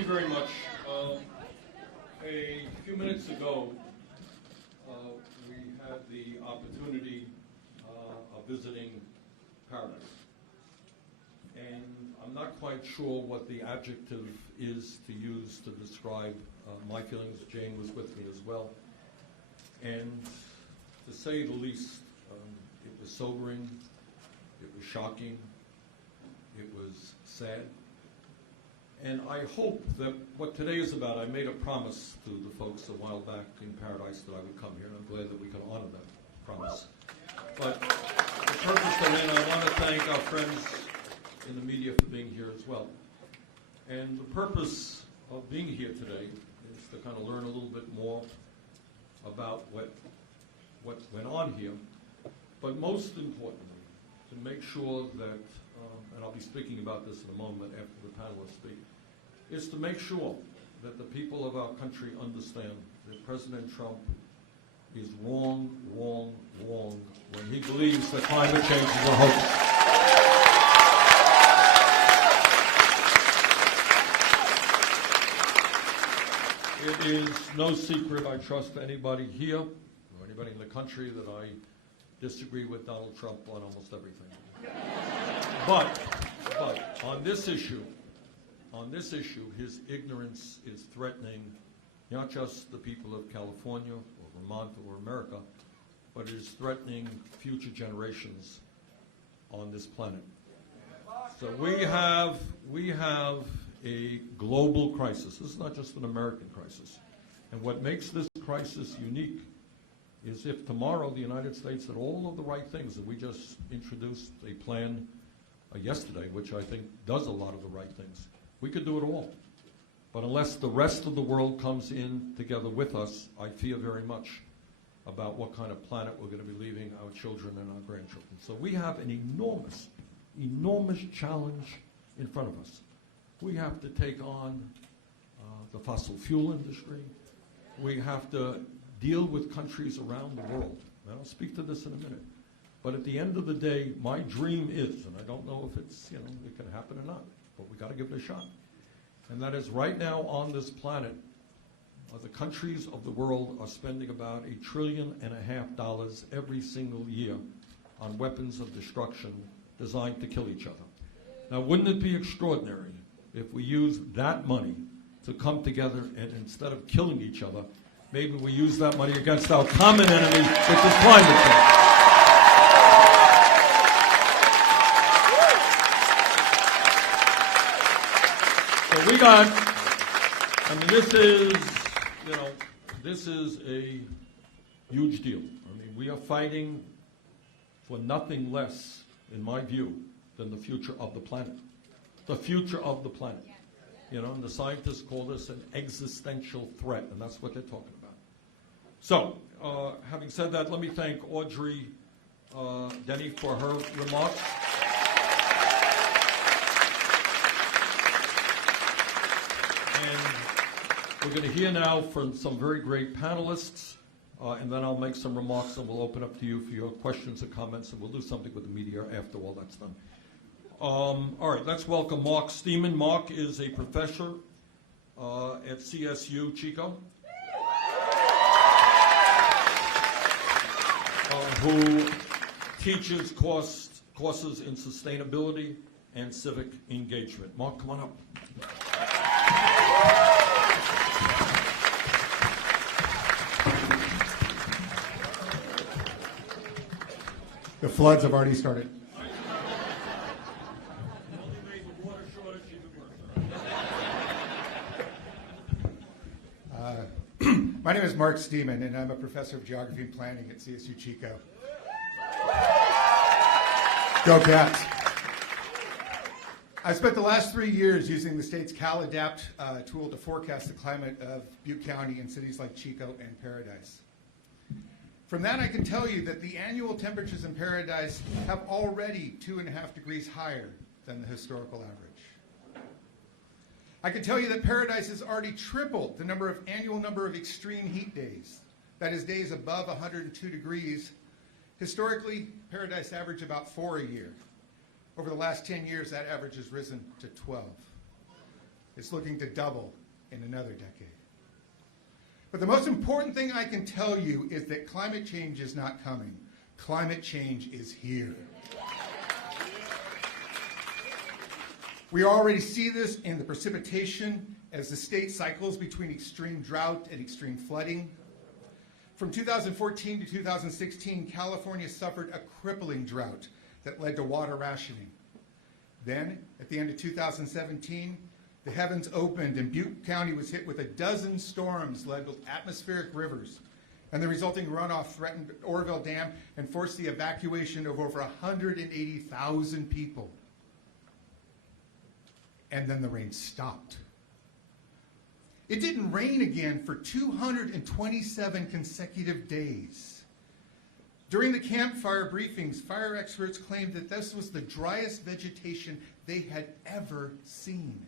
you very much. A few minutes ago, we had the opportunity of visiting Paradise. And I'm not quite sure what the adjective is to use to describe my feelings. Jane was with me as well. And to say the least, it was sobering, it was shocking, it was sad. And I hope that what today is about, I made a promise to the folks a while back in Paradise that I would come here, and I'm glad that we can honor that promise. But the purpose of it, I want to thank our friends in the media for being here as well. And the purpose of being here today is to kind of learn a little bit more about what went on here, but most importantly, to make sure that, and I'll be speaking about this in a moment after the panelists speak, is to make sure that the people of our country understand that President Trump is wrong, wrong, wrong when he believes that climate change is a hoax. It is no secret, I trust anybody here or anybody in the country, that I disagree with Donald Trump on almost everything. But on this issue, his ignorance is threatening not just the people of California or Vermont or America, but it is threatening future generations on this planet. So we have a global crisis. This is not just an American crisis. And what makes this crisis unique is if tomorrow the United States did all of the right things, that we just introduced a plan yesterday, which I think does a lot of the right things, we could do it all. But unless the rest of the world comes in together with us, I fear very much about what kind of planet we're going to be leaving our children and our grandchildren. So we have an enormous, enormous challenge in front of us. We have to take on the fossil fuel industry. We have to deal with countries around the world. And I'll speak to this in a minute. But at the end of the day, my dream is, and I don't know if it's, it can happen or not, but we got to give it a shot. And that is right now on this planet, the countries of the world are spending about $1.5 trillion every single year on weapons of destruction designed to kill each other. Now, wouldn't it be extraordinary if we use that money to come together and instead of killing each other, maybe we use that money against our common enemy, which is climate change. So we got, this is a huge deal. We are fighting for nothing less, in my view, than the future of the planet. The future of the planet. And the scientists call this an existential threat, and that's what they're talking about. So, having said that, let me thank Audrey Denny for her remarks. And we're going to hear now from some very great panelists, and then I'll make some remarks, and we'll open up to you for your questions and comments, and we'll do something with the media after all that's done. All right, let's welcome Mark Steeman. Mark is a professor at CSU Chico, who teaches courses in sustainability and civic engagement. Mark, come on up. The floods have already started. My name is Mark Steeman, and I'm a professor of geography and planning at CSU Chico. Go Cats! I spent the last 3 years using the state's CalAdapt tool to forecast the climate of Butte County and cities like Chico and Paradise. From that, I can tell you that the annual temperatures in Paradise have already 2.5 degrees higher than the historical average. I can tell you that Paradise has already tripled the annual number of extreme heat days. That is, days above 102 degrees. Historically, Paradise averaged about 4 a year. Over the last 10 years, that average has risen to 12. It's looking to double in another decade. But the most important thing I can tell you is that climate change is not coming. Climate change is here. We already see this in the precipitation as the state cycles between extreme drought and extreme flooding. From 2014 to 2016, California suffered a crippling drought that led to water rationing. Then, at the end of 2017, the heavens opened and Butte County was hit with a dozen storms led with atmospheric rivers, and the resulting runoff threatened Oroville Dam and forced the evacuation of over 180,000 people. And then the rain stopped. It didn't rain again for 227 consecutive days. During the campfire briefings, fire experts claimed that this was the driest vegetation they had ever seen.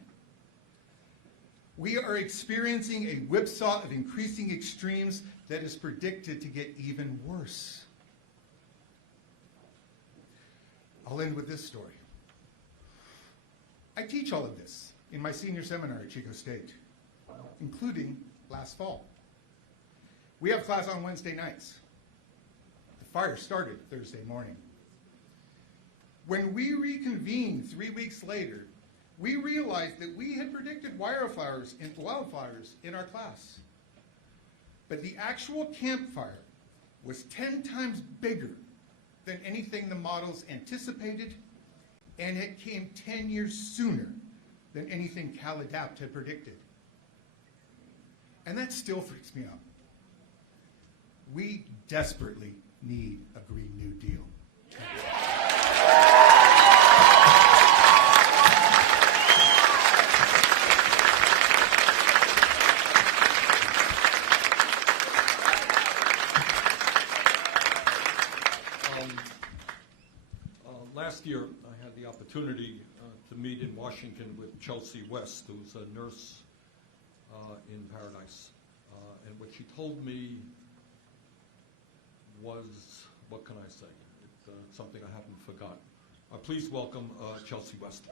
We are experiencing a whipsaw of increasing extremes that is predicted to get even worse. I'll end with this story. I teach all of this in my senior seminar at Chico State, including last fall. We have class on Wednesday nights. The fire started Thursday morning. When we reconvened 3 weeks later, we realized that we had predicted wildfires in our class. But the actual campfire was 10 times bigger than anything the models anticipated, and it came 10 years sooner than anything CalAdapt had predicted. And that still freaks me out. We desperately need a Green New Deal. Last year, I had the opportunity to meet in Washington with Chelsea West, who's a nurse in Paradise. And what she told me was, what can I say? It's something I haven't forgotten. Please welcome Chelsea West.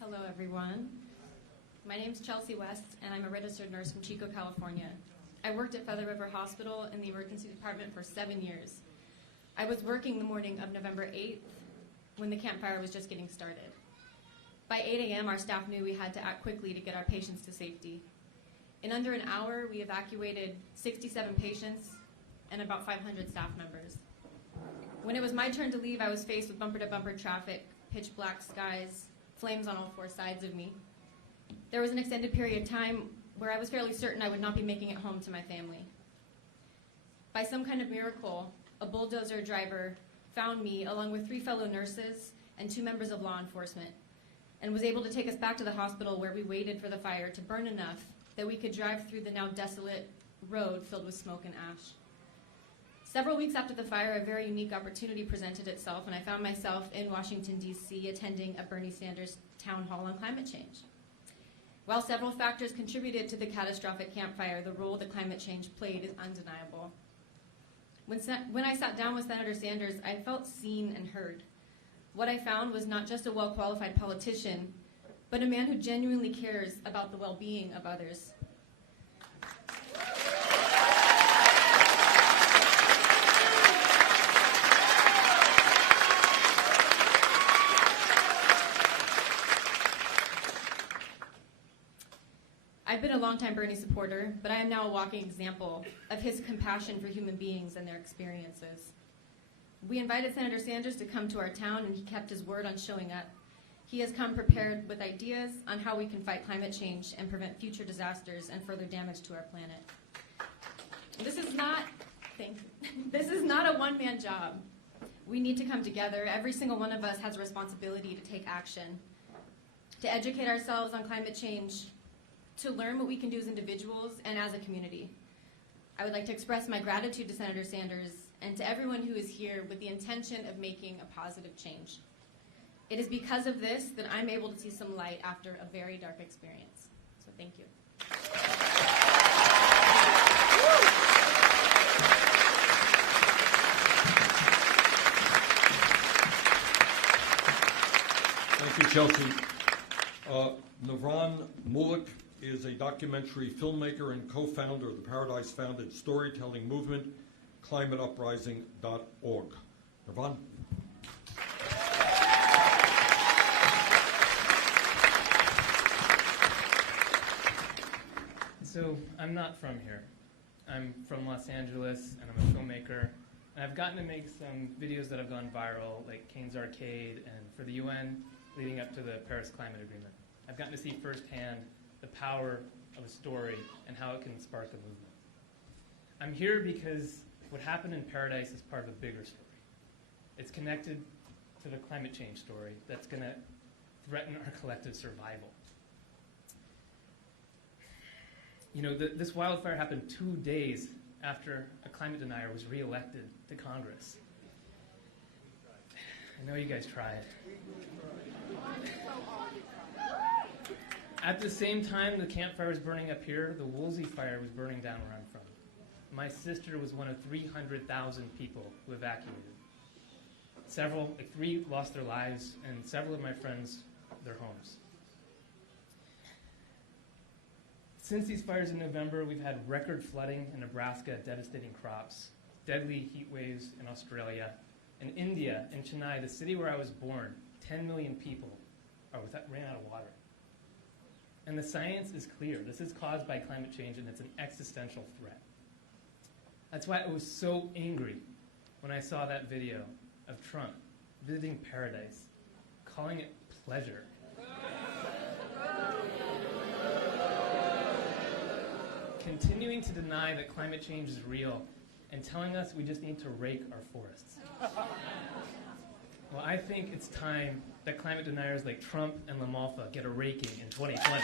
Hello, everyone. My name's Chelsea West, and I'm a registered nurse from Chico, California. I worked at Feather River Hospital in the emergency department for 7 years. I was working the morning of November 8th when the campfire was just getting started. By 8 a.m., our staff knew we had to act quickly to get our patients to safety. In under an hour, we evacuated 67 patients and about 500 staff members. When it was my turn to leave, I was faced with bumper-to-bumper traffic, pitch black skies, flames on all four sides of me. There was an extended period of time where I was fairly certain I would not be making it home to my family. By some kind of miracle, a bulldozer driver found me along with 3 fellow nurses and 2 members of law enforcement and was able to take us back to the hospital where we waited for the fire to burn enough that we could drive through the now desolate road filled with smoke and ash. Several weeks after the fire, a very unique opportunity presented itself, and I found myself in Washington, D.C., attending a Bernie Sanders town hall on climate change. While several factors contributed to the catastrophic campfire, the role that climate change played is undeniable. When I sat down with Senator Sanders, I felt seen and heard. What I found was not just a well-qualified politician, but a man who genuinely cares about the well-being of others. I've been a longtime Bernie supporter, but I am now a walking example of his compassion for human beings and their experiences. We invited Senator Sanders to come to our town, and he kept his word on showing up. He has come prepared with ideas on how we can fight climate change and prevent future disasters and further damage to our planet. This is not a one-man job. We need to come together. Every single one of us has a responsibility to take action, to educate ourselves on climate change, to learn what we can do as individuals and as a community. I would like to express my gratitude to Senator Sanders and to everyone who is here with the intention of making a positive change. It is because of this that I'm able to see some light after a very dark experience. So thank you. Chelsea. Navran Mulik is a documentary filmmaker and co-founder of the Paradise-founded storytelling movement, climateuprising.org. Navran? So I'm not from here. I'm from Los Angeles, and I'm a filmmaker. And I've gotten to make some videos that have gone viral, like Kane's Arcade and for the UN, leading up to the Paris Climate Agreement. I've gotten to see firsthand the power of a story and how it can spark a movement. I'm here because what happened in Paradise is part of a bigger story. It's connected to the climate change story that's going to threaten our collective survival. You know, this wildfire happened 2 days after a climate denier was reelected to Congress. I know you guys tried. At the same time the campfire was burning up here, the Woolsey fire was burning down where I'm from. My sister was one of 300,000 people who evacuated. Several, like 3 lost their lives, and several of my friends, their homes. Since these fires in November, we've had record flooding in Nebraska, devastating crops, deadly heat waves in Australia. In India, in Chennai, the city where I was born, 10 million people ran out of water. And the science is clear. This is caused by climate change, and it's an existential threat. That's why I was so angry when I saw that video of Trump visiting Paradise, calling it pleasure. Continuing to deny that climate change is real and telling us we just need to rake our forests. Well, I think it's time that climate deniers like Trump and LaMalfa get a raking in 2020.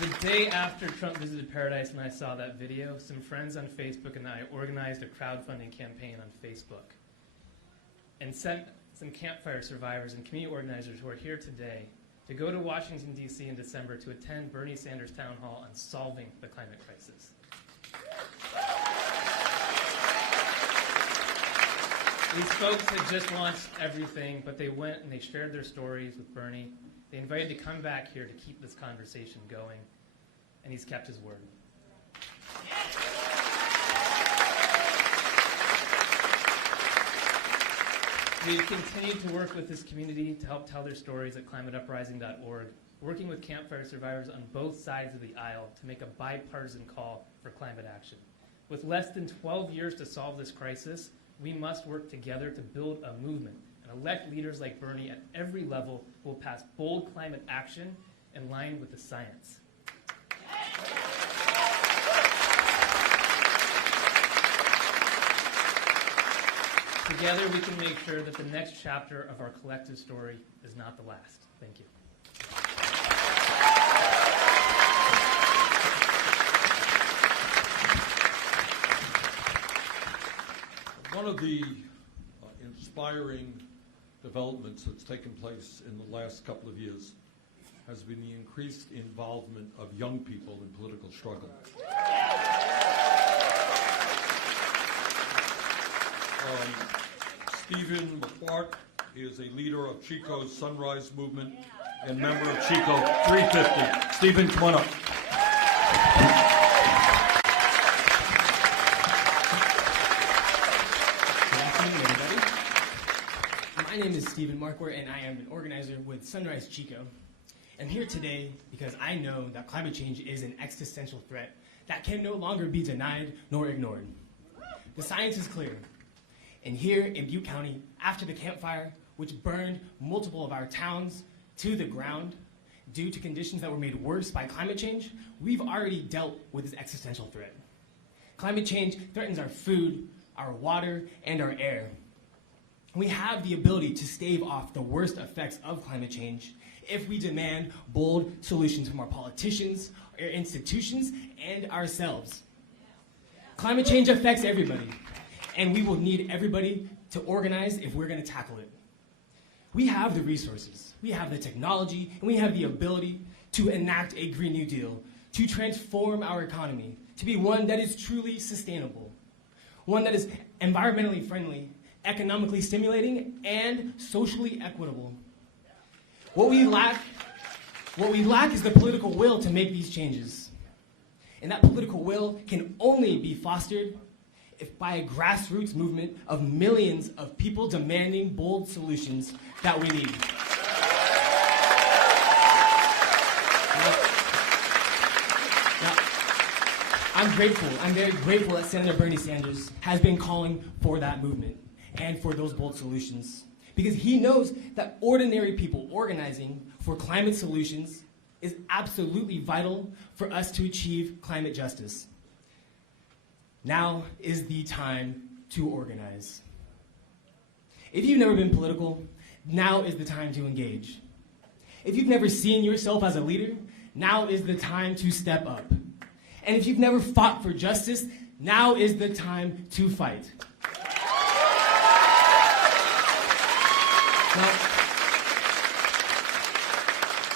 The day after Trump visited Paradise and I saw that video, some friends on Facebook and I organized a crowdfunding campaign on Facebook and sent some campfire survivors and community organizers who are here today to go to Washington, D.C. in December to attend Bernie Sanders' town hall on solving the climate crisis. These folks had just launched everything, but they went and they shared their stories with Bernie. They invited to come back here to keep this conversation going, and he's kept his word. We've continued to work with this community to help tell their stories at climateuprising.org, working with campfire survivors on both sides of the aisle to make a bipartisan call for climate action. With less than 12 years to solve this crisis, we must work together to build a movement and elect leaders like Bernie at every level who will pass bold climate action in line with the science. Together we can make sure that the next chapter of our collective story is not the last. Thank you. One of the inspiring developments that's taken place in the last couple of years has been the increased involvement of young people in political struggle. Stephen McQuark is a leader of Chico's Sunrise Movement and member of Chico 350. Stephen, come on up. My name is Stephen Markwart, and I am an organizer with Sunrise Chico. I'm here today because I know that climate change is an existential threat that can no longer be denied nor ignored. The science is clear. And here in Butte County, after the Camp Fire, which burned multiple of our towns to the ground due to conditions that were made worse by climate change, we've already dealt with this existential threat. Climate change threatens our food, our water, and our air. We have the ability to stave off the worst effects of climate change if we demand bold solutions from our politicians, our institutions, and ourselves. Climate change affects everybody, and we will need everybody to organize if we're going to tackle it. We have the resources, we have the technology, and we have the ability to enact a Green New Deal, to transform our economy, to be one that is truly sustainable, one that is environmentally friendly, economically stimulating, and socially equitable. What we lack is the political will to make these changes. And that political will can only be fostered by a grassroots movement of millions of people demanding bold solutions that we need. I'm very grateful that Senator Bernie Sanders has been calling for that movement and for those bold solutions, because he knows that ordinary people organizing for climate solutions is absolutely vital for us to achieve climate justice. Now is the time to organize. If you've never been political, now is the time to engage. If you've never seen yourself as a leader, now is the time to step up. And if you've never fought for justice, now is the time to fight. Now,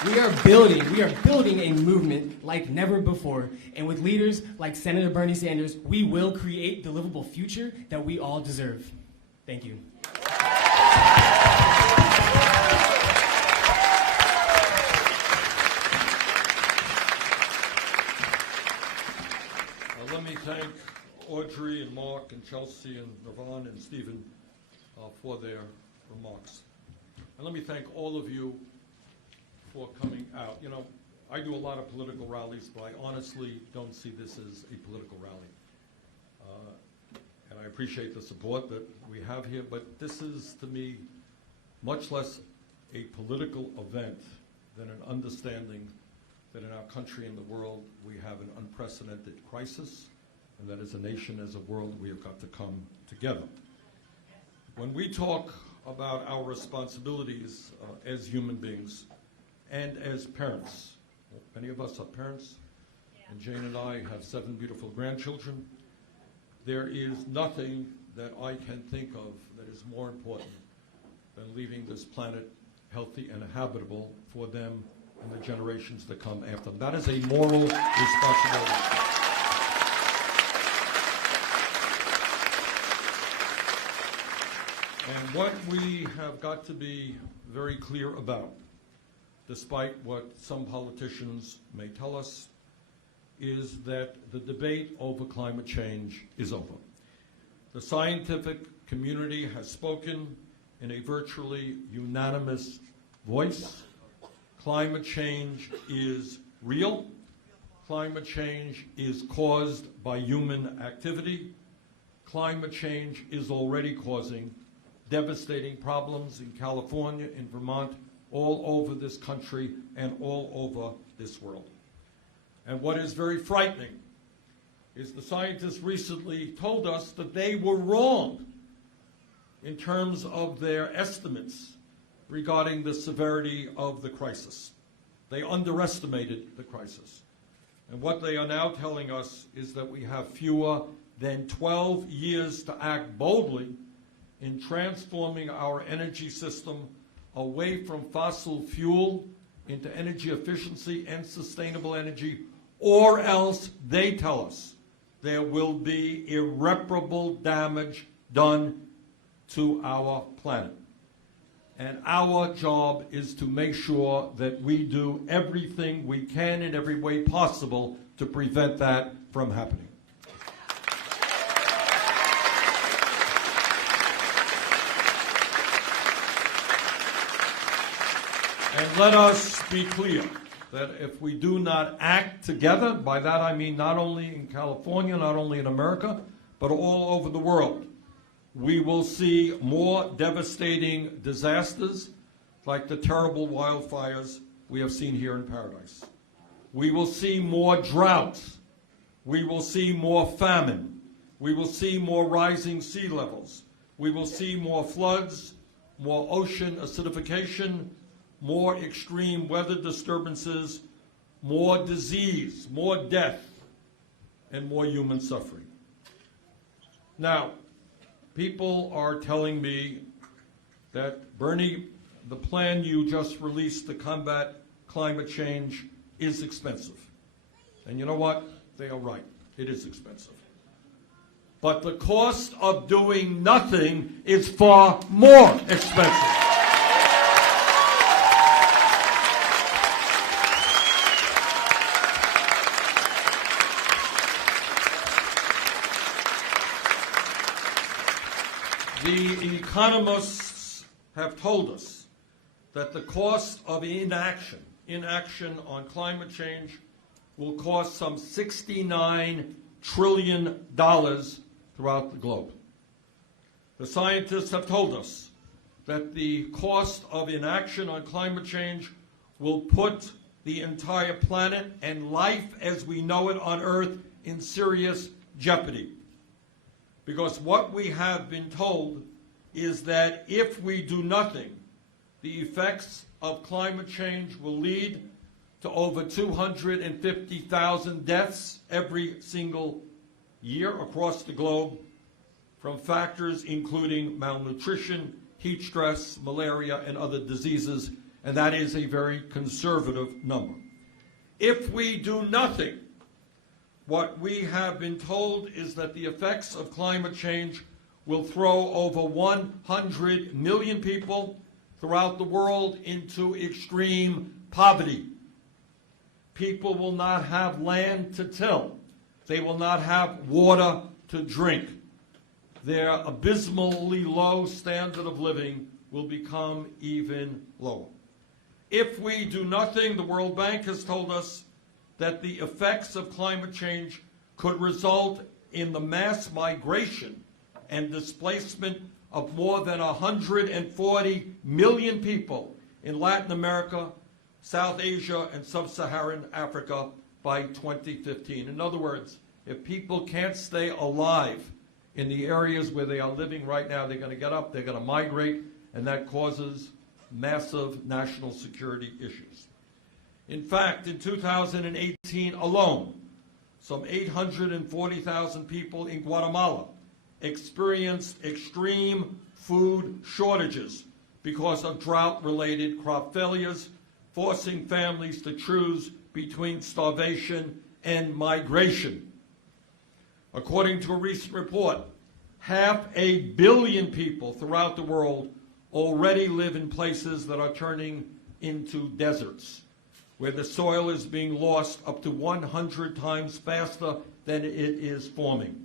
we are building a movement like never before. And with leaders like Senator Bernie Sanders, we will create the livable future that we all deserve. Thank you. Let me thank Audrey and Mark and Chelsea and Nirvan and Stephen for their remarks. And let me thank all of you for coming out. You know, I do a lot of political rallies, but I honestly don't see this as a political rally. And I appreciate the support that we have here, but this is, to me, much less a political event than an understanding that in our country and the world we have an unprecedented crisis, and that as a nation, as a world, we have got to come together. When we talk about our responsibilities as human beings and as parents, many of us are parents, and Jane and I have 7 beautiful grandchildren, there is nothing that I can think of that is more important than leaving this planet healthy and habitable for them and the generations that come after them. That is a moral responsibility. And what we have got to be very clear about, despite what some politicians may tell us, is that the debate over climate change is over. The scientific community has spoken in a virtually unanimous voice. Climate change is real. Climate change is caused by human activity. Climate change is already causing devastating problems in California, in Vermont, all over this country, and all over this world. And what is very frightening is the scientists recently told us that they were wrong in terms of their estimates regarding the severity of the crisis. They underestimated the crisis. And what they are now telling us is that we have fewer than 12 years to act boldly in transforming our energy system away from fossil fuel into energy efficiency and sustainable energy, or else, they tell us, there will be irreparable damage done to our planet. And our job is to make sure that we do everything we can in every way possible to prevent that from happening. And let us be clear that if we do not act together, by that I mean not only in California, not only in America, but all over the world, we will see more devastating disasters like the terrible wildfires we have seen here in Paradise. We will see more droughts. We will see more famine. We will see more rising sea levels. We will see more floods, more ocean acidification, more extreme weather disturbances, more disease, more death, and more human suffering. Now, people are telling me that, Bernie, the plan you just released to combat climate change is expensive. And you know what? They are right. It is expensive. But the cost of doing nothing is far more expensive. The economists have told us that the cost of inaction on climate change will cost some $69 trillion throughout the globe. The scientists have told us that the cost of inaction on climate change will put the entire planet and life as we know it on Earth in serious jeopardy. Because what we have been told is that if we do nothing, the effects of climate change will lead to over 250,000 deaths every single year across the globe from factors including malnutrition, heat stress, malaria, and other diseases, and that is a very conservative number. If we do nothing, what we have been told is that the effects of climate change will throw over 100 million people throughout the world into extreme poverty. People will not have land to till. They will not have water to drink. Their abysmally low standard of living will become even lower. If we do nothing, the World Bank has told us that the effects of climate change could result in the mass migration and displacement of more than 140 million people in Latin America, South Asia, and Sub-Saharan Africa by 2015. In other words, if people can't stay alive in the areas where they are living right now, they're going to get up, they're going to migrate, and that causes massive national security issues. In fact, in 2018 alone, some 840,000 people in Guatemala experienced extreme food shortages because of drought-related crop failures, forcing families to choose between starvation and migration. According to a recent report, 500 million people throughout the world already live in places that are turning into deserts, where the soil is being lost up to 100 times faster than it is forming.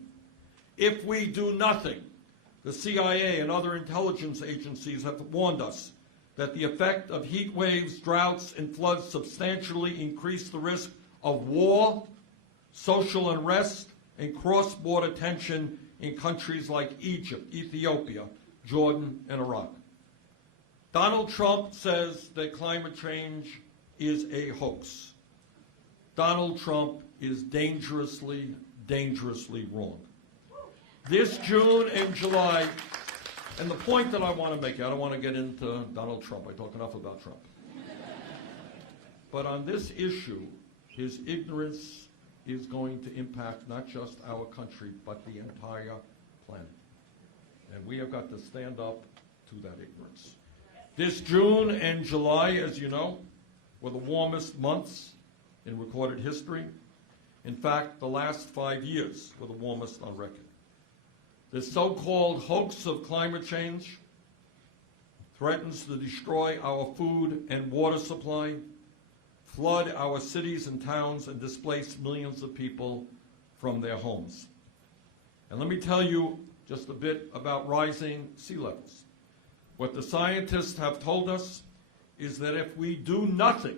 If we do nothing, the CIA and other intelligence agencies have warned us that the effect of heat waves, droughts, and floods substantially increase the risk of war, social unrest, and cross-border tension in countries like Egypt, Ethiopia, Jordan, and Iraq. Donald Trump says that climate change is a hoax. Donald Trump is dangerously, dangerously wrong. This June and July, and the point that I want to make, I don't want to get into Donald Trump. I talk enough about Trump. But on this issue, his ignorance is going to impact not just our country, but the entire planet. And we have got to stand up to that ignorance. This June and July, as you know, were the warmest months in recorded history. In fact, the last 5 years were the warmest on record. The so-called hoax of climate change threatens to destroy our food and water supply, flood our cities and towns, and displace millions of people from their homes. And let me tell you just a bit about rising sea levels. What the scientists have told us is that if we do nothing,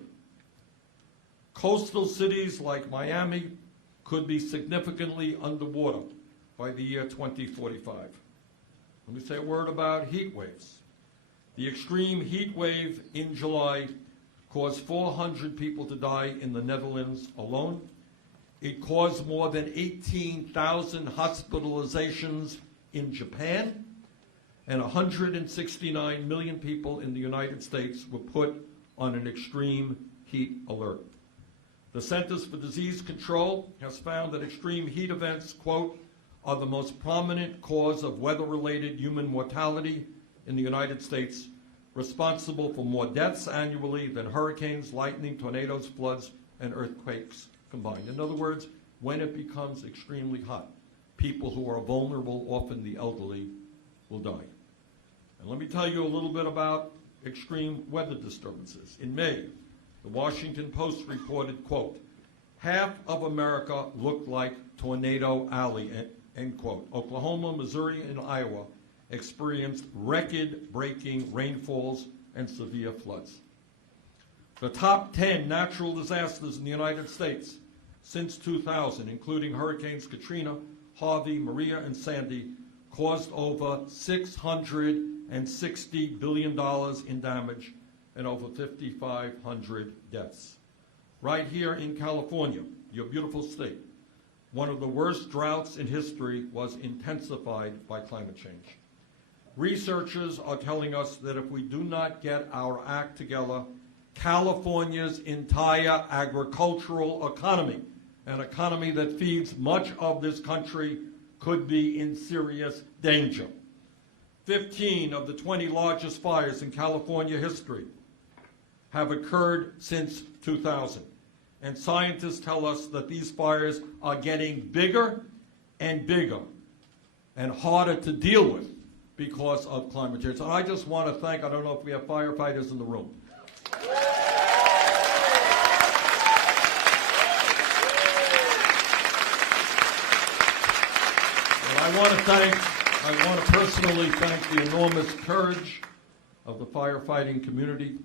coastal cities like Miami could be significantly underwater by the year 2045. Let me say a word about heat waves. The extreme heat wave in July caused 400 people to die in the Netherlands alone. It caused more than 18,000 hospitalizations in Japan, and 169 million people in the United States were put on an extreme heat alert. The Centers for Disease Control has found that extreme heat events, quote, are the most prominent cause of weather-related human mortality in the United States, responsible for more deaths annually than hurricanes, lightning, tornadoes, floods, and earthquakes combined. In other words, when it becomes extremely hot, people who are vulnerable, often the elderly, will die. And let me tell you a little bit about extreme weather disturbances. In May, the Washington Post reported, quote, "Half of America looked like Tornado Alley," end quote. Oklahoma, Missouri, and Iowa experienced record-breaking rainfalls and severe floods. The top 10 natural disasters in the United States since 2000, including Hurricanes Katrina, Harvey, Maria, and Sandy, caused over $660 billion in damage and over 5,500 deaths. Right here in California, your beautiful state, one of the worst droughts in history was intensified by climate change. Researchers are telling us that if we do not get our act together, California's entire agricultural economy, an economy that feeds much of this country, could be in serious danger. 15 of the 20 largest fires in California history have occurred since 2000. And scientists tell us that these fires are getting bigger and bigger and harder to deal with because of climate change. So I just want to thank, I don't know if we have firefighters in the room. I want to personally thank the enormous courage of the firefighting community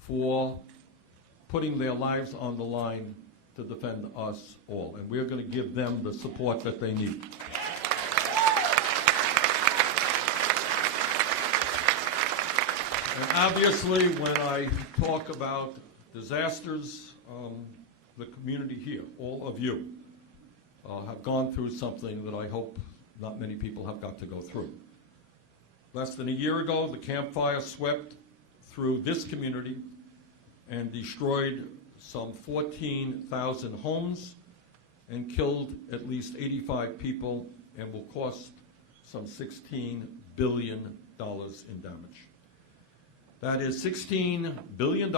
for putting their lives on the line to defend us all. And we're going to give them the support that they need. And obviously, when I talk about disasters, the community here, all of you, have gone through something that I hope not many people have got to go through. Less than a year ago, the Camp Fire swept through this community and destroyed some 14,000 homes and killed at least 85 people and will cost some $16 billion in damage. That is $16 billion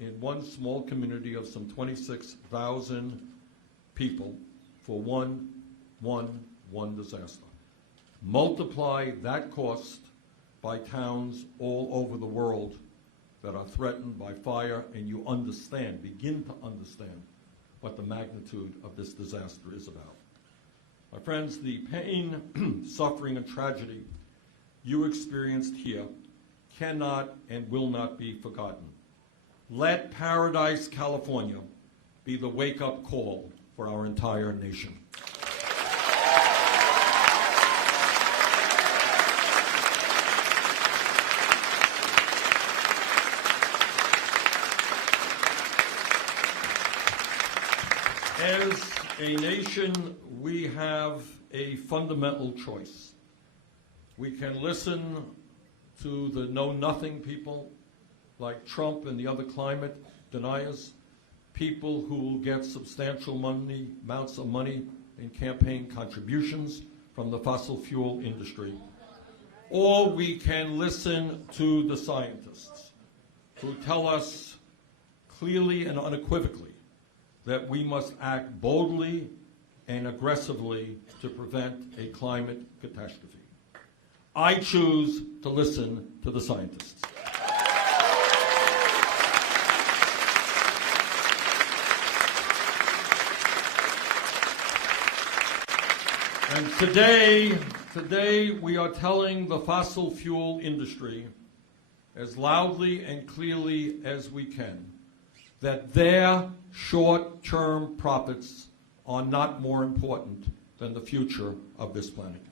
in one small community of some 26,000 people for one disaster. Multiply that cost by towns all over the world that are threatened by fire, and you understand, begin to understand what the magnitude of this disaster is about. My friends, the pain, suffering, and tragedy you experienced here cannot and will not be forgotten. Let Paradise, California, be the wake-up call for our entire nation. As a nation, we have a fundamental choice. We can listen to the know-nothing people like Trump and the other climate deniers, people who will get substantial amounts of money in campaign contributions from the fossil fuel industry. Or we can listen to the scientists who tell us clearly and unequivocally that we must act boldly and aggressively to prevent a climate catastrophe. I choose to listen to the scientists. And today we are telling the fossil fuel industry as loudly and clearly as we can that their short-term profits are not more important than the future of this planet.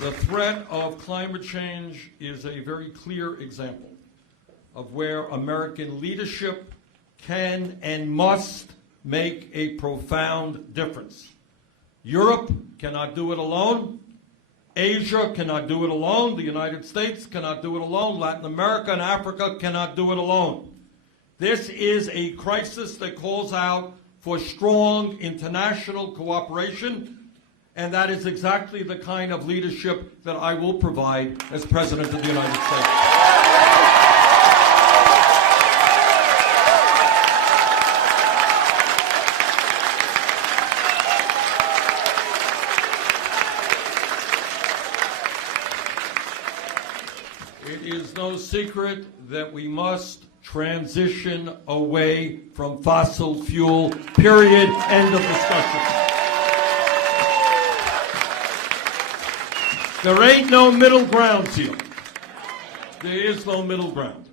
The threat of climate change is a very clear example of where American leadership can and must make a profound difference. Europe cannot do it alone. Asia cannot do it alone. The United States cannot do it alone. Latin America and Africa cannot do it alone. This is a crisis that calls out for strong international cooperation, And that is exactly the kind of leadership that I will provide as President of the United States. It is no secret that we must transition away from fossil fuel, period, end of discussion. There ain't no middle ground here. There is no middle ground.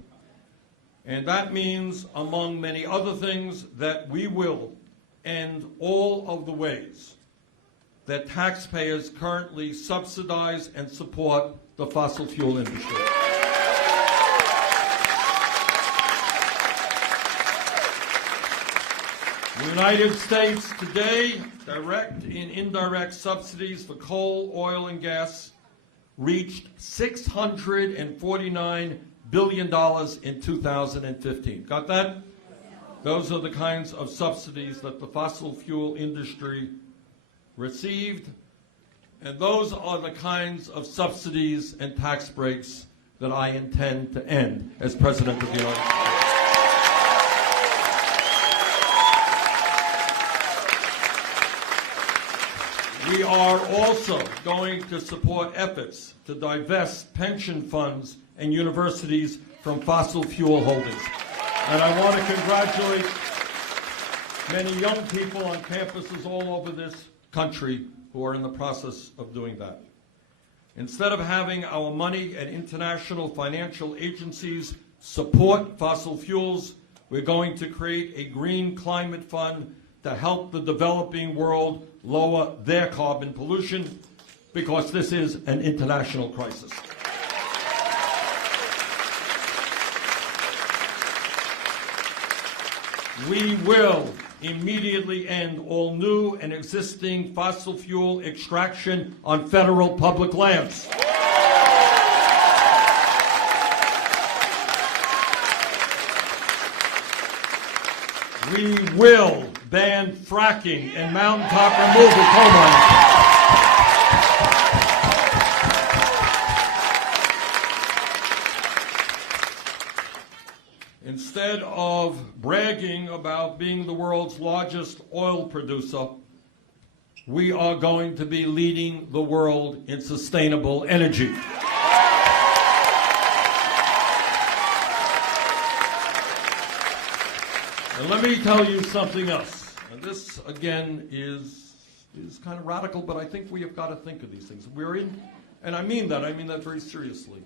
And that means, among many other things, that we will end all of the ways that taxpayers currently subsidize and support the fossil fuel industry. The United States today, direct and indirect subsidies for coal, oil, and gas reached $649 billion in 2015. Got that? Those are the kinds of subsidies that the fossil fuel industry received, and those are the kinds of subsidies and tax breaks that I intend to end as President of the United States. We are also going to support efforts to divest pension funds and universities from fossil fuel holdings. And I want to congratulate many young people on campuses all over this country who are in the process of doing that. Instead of having our money at international financial agencies support fossil fuels, we're going to create a green climate fund to help the developing world lower their carbon pollution, because this is an international crisis. We will immediately end all new and existing fossil fuel extraction on federal public lands. We will ban fracking and mountaintop removal coal mining. Instead of bragging about being the world's largest oil producer, we are going to be leading the world in sustainable energy. And let me tell you something else. And this, again, is kind of radical, but I think we have got to think of these things. We're in, and I mean that very seriously,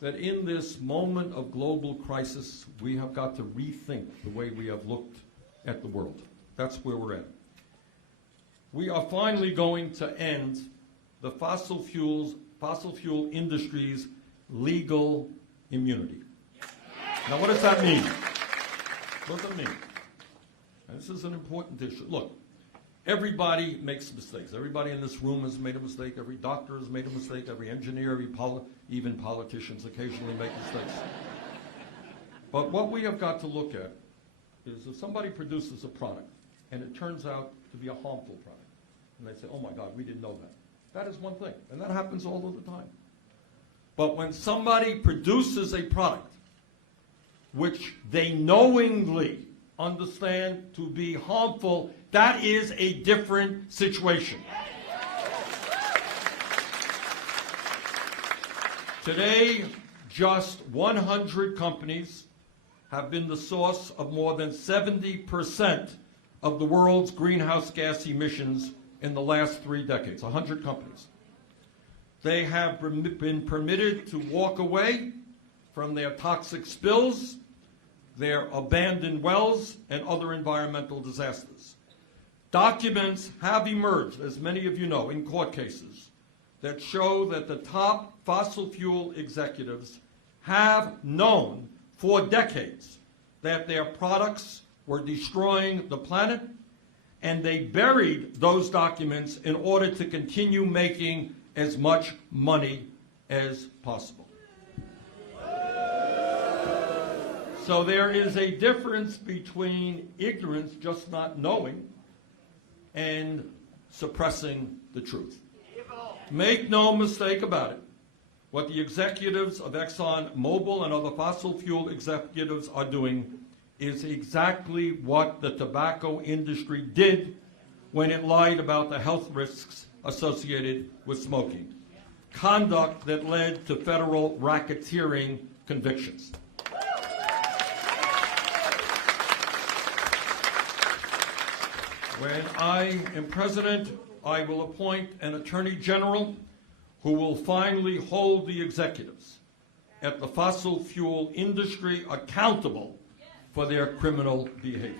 that in this moment of global crisis, we have got to rethink the way we have looked at the world. That's where we're at. We are finally going to end the fossil fuel industry's legal immunity. Now, what does that mean? What does that mean? And this is an important issue. Look, everybody makes mistakes. Everybody in this room has made a mistake. Every doctor has made a mistake. Every engineer, even politicians occasionally make mistakes. But what we have got to look at is if somebody produces a product and it turns out to be a harmful product, and they say, oh my God, we didn't know that. That is one thing, and that happens all of the time. But when somebody produces a product which they knowingly understand to be harmful, that is a different situation. Today, just 100 companies have been the source of more than 70% of the world's greenhouse gas emissions in the last 3 decades. 100 companies. They have been permitted to walk away from their toxic spills, their abandoned wells, and other environmental disasters. Documents have emerged, as many of you know, in court cases that show that the top fossil fuel executives have known for decades that their products were destroying the planet, and they buried those documents in order to continue making as much money as possible. So there is a difference between ignorance, just not knowing, and suppressing the truth. Make no mistake about it. What the executives of Exxon Mobil and other fossil fuel executives are doing is exactly what the tobacco industry did when it lied about the health risks associated with smoking. Conduct that led to federal racketeering convictions. When I am president, I will appoint an attorney general who will finally hold the executives at the fossil fuel industry accountable for their criminal behavior.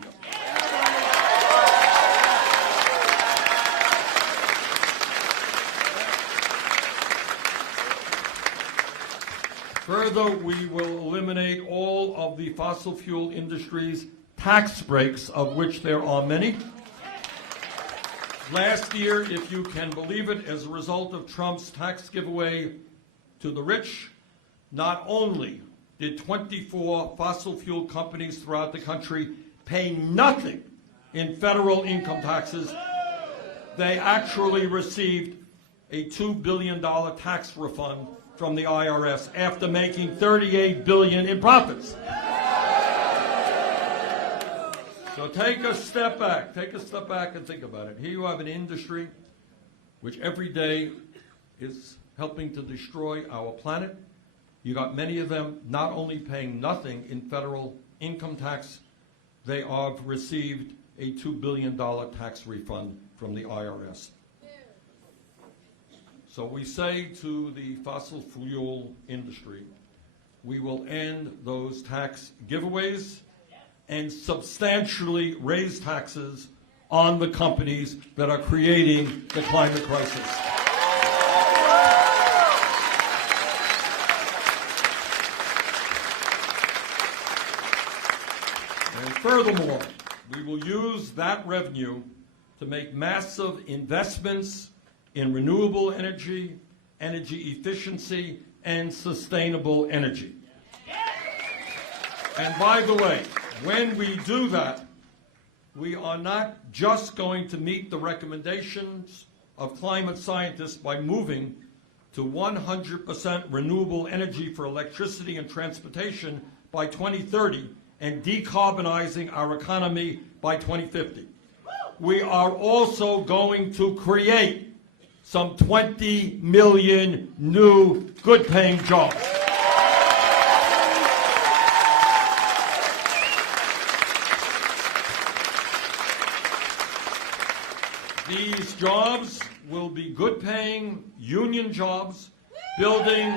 Further, we will eliminate all of the fossil fuel industry's tax breaks, of which there are many. Last year, if you can believe it, as a result of Trump's tax giveaway to the rich, not only did 24 fossil fuel companies throughout the country pay nothing in federal income taxes, they actually received a $2 billion tax refund from the IRS after making $38 billion in profits. So take a step back and think about it. Here you have an industry which every day is helping to destroy our planet. You got many of them not only paying nothing in federal income tax, they have received a $2 billion tax refund from the IRS. So we say to the fossil fuel industry, we will end those tax giveaways and substantially raise taxes on the companies that are creating the climate crisis. And furthermore, we will use that revenue to make massive investments in renewable energy, energy efficiency, and sustainable energy. And by the way, when we do that, we are not just going to meet the recommendations of climate scientists by moving to 100% renewable energy for electricity and transportation by 2030 and decarbonizing our economy by 2050. We are also going to create some 20 million new good-paying jobs. These jobs will be good-paying union jobs, building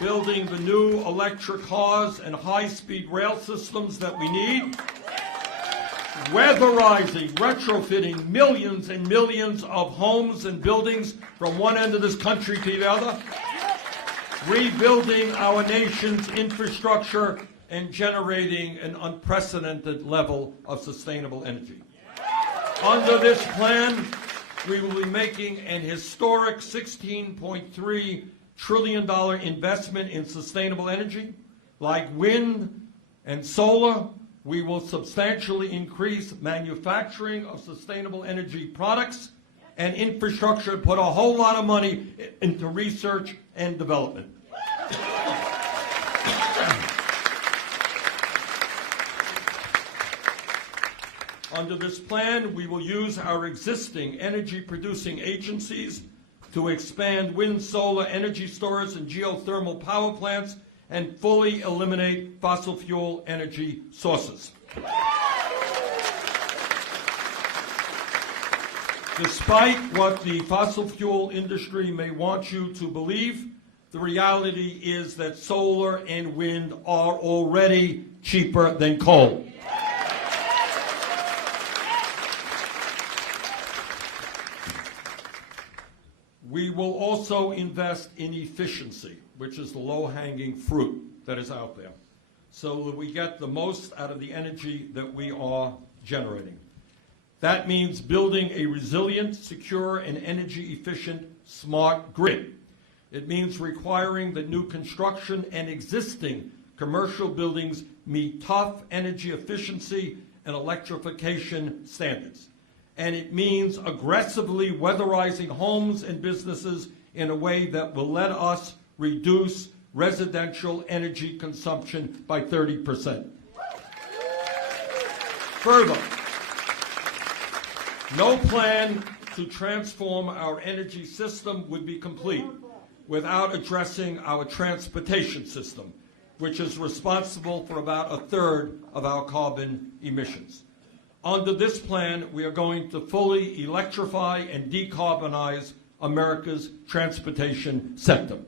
the new electric cars and high-speed rail systems that we need, weatherizing, retrofitting millions and millions of homes and buildings from one end of this country to the other, rebuilding our nation's infrastructure, and generating an unprecedented level of sustainable energy. Under this plan, we will be making an historic $16.3 trillion investment in sustainable energy, like wind and solar. We will substantially increase manufacturing of sustainable energy products and infrastructure, and put a whole lot of money into research and development. Under this plan, we will use our existing energy-producing agencies to expand wind, solar, energy storage, and geothermal power plants and fully eliminate fossil fuel energy sources. Despite what the fossil fuel industry may want you to believe, the reality is that solar and wind are already cheaper than coal. We will also invest in efficiency, which is the low-hanging fruit that is out there, so that we get the most out of the energy that we are generating. That means building a resilient, secure, and energy-efficient smart grid. It means requiring that new construction and existing commercial buildings meet tough energy efficiency and electrification standards. and it means aggressively weatherizing homes and businesses in a way that will let us reduce residential energy consumption by 30%. Further, no plan to transform our energy system would be complete without addressing our transportation system, which is responsible for about a third of our carbon emissions. Under this plan, we are going to fully electrify and decarbonize America's transportation sector.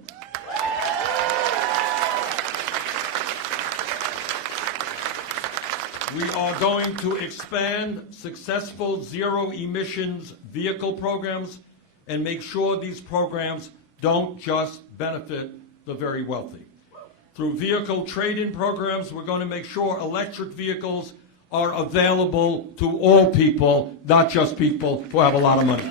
We are going to expand successful zero-emissions vehicle programs and make sure these programs don't just benefit the very wealthy. Through vehicle trade-in programs, we're going to make sure electric vehicles are available to all people, not just people who have a lot of money.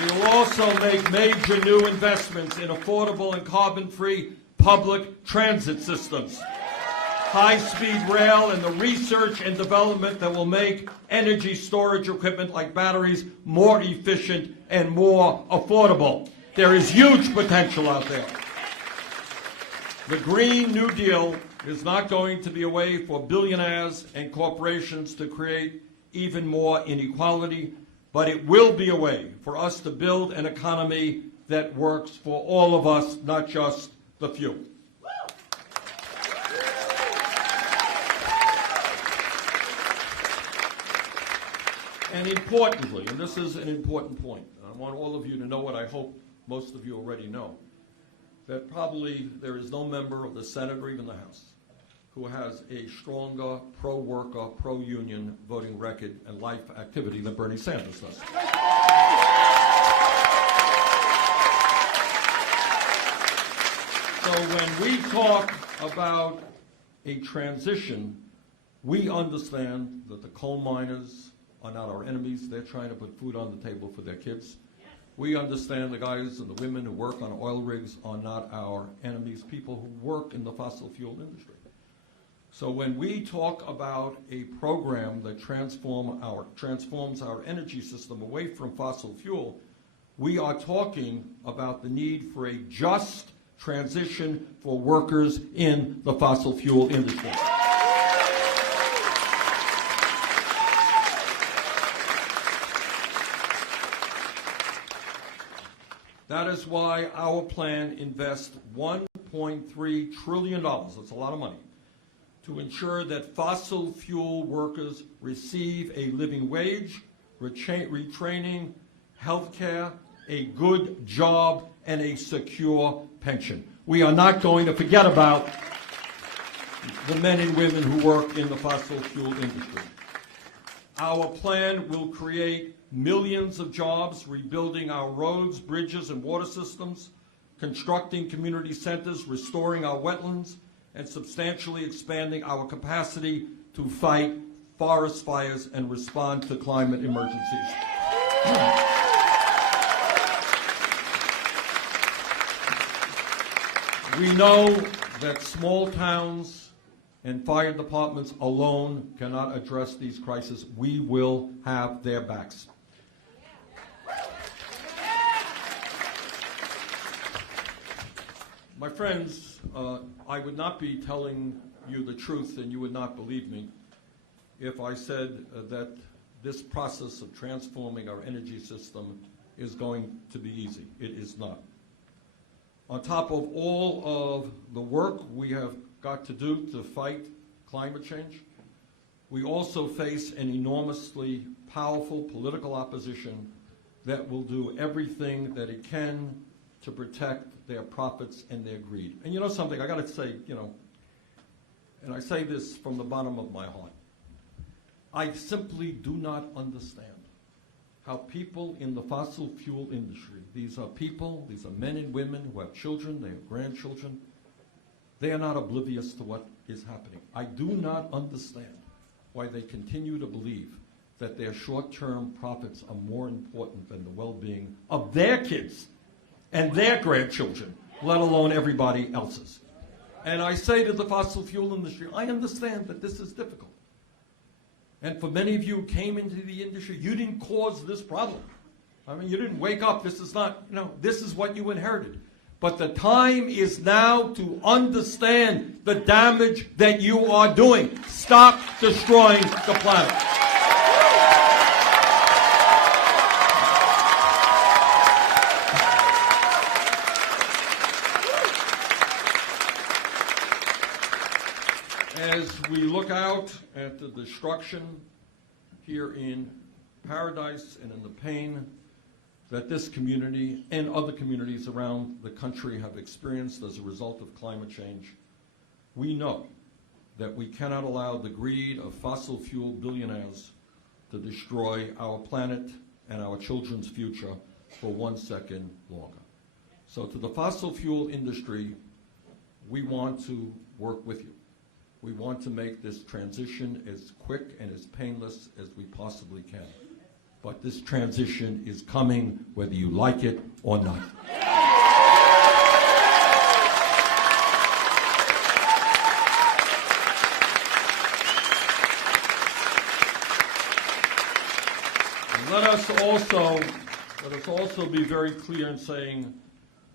We will also make major new investments in affordable and carbon-free public transit systems, high-speed rail, and the research and development that will make energy storage equipment like batteries more efficient and more affordable. There is huge potential out there. The Green New Deal is not going to be a way for billionaires and corporations to create even more inequality, but it will be a way for us to build an economy that works for all of us, not just the few. And importantly, and this is an important point, and I want all of you to know what I hope most of you already know, that probably there is no member of the Senate or even the House who has a stronger pro-worker, pro-union voting record and life activity than Bernie Sanders does. So when we talk about a transition, we understand that the coal miners are not our enemies. They're trying to put food on the table for their kids. We understand the guys and the women who work on oil rigs are not our enemies, people who work in the fossil fuel industry. So when we talk about a program that transforms our energy system away from fossil fuel, we are talking about the need for a just transition for workers in the fossil fuel industry. That is why our plan invests $1.3 trillion, that's a lot of money, to ensure that fossil fuel workers receive a living wage, retraining, health care, a good job, and a secure pension. We are not going to forget about the men and women who work in the fossil fuel industry. Our plan will create millions of jobs, rebuilding our roads, bridges, and water systems, constructing community centers, restoring our wetlands, and substantially expanding our capacity to fight forest fires and respond to climate emergencies. We know that small towns and fire departments alone cannot address these crises. We will have their backs. My friends, I would not be telling you the truth and you would not believe me if I said that this process of transforming our energy system is going to be easy. It is not. On top of all of the work we have got to do to fight climate change, we also face an enormously powerful political opposition that will do everything that it can to protect their profits and their greed. And you know something, I got to say, and I say this from the bottom of my heart, I simply do not understand how people in the fossil fuel industry, these are people, these are men and women who have children, they have grandchildren, they are not oblivious to what is happening. I do not understand why they continue to believe that their short-term profits are more important than the well-being of their kids and their grandchildren, let alone everybody else's. And I say to the fossil fuel industry, I understand that this is difficult. And for many of you who came into the industry, you didn't cause this problem. I mean, you didn't wake up. This is not, this is what you inherited. But the time is now to understand the damage that you are doing. Stop destroying the planet. As we look out at the destruction here in Paradise and in the pain that this community and other communities around the country have experienced as a result of climate change, we know that we cannot allow the greed of fossil fuel billionaires to destroy our planet and our children's future for 1 second longer. So to the fossil fuel industry, we want to work with you. We want to make this transition as quick and as painless as we possibly can. But this transition is coming whether you like it or not. And let us also be very clear in saying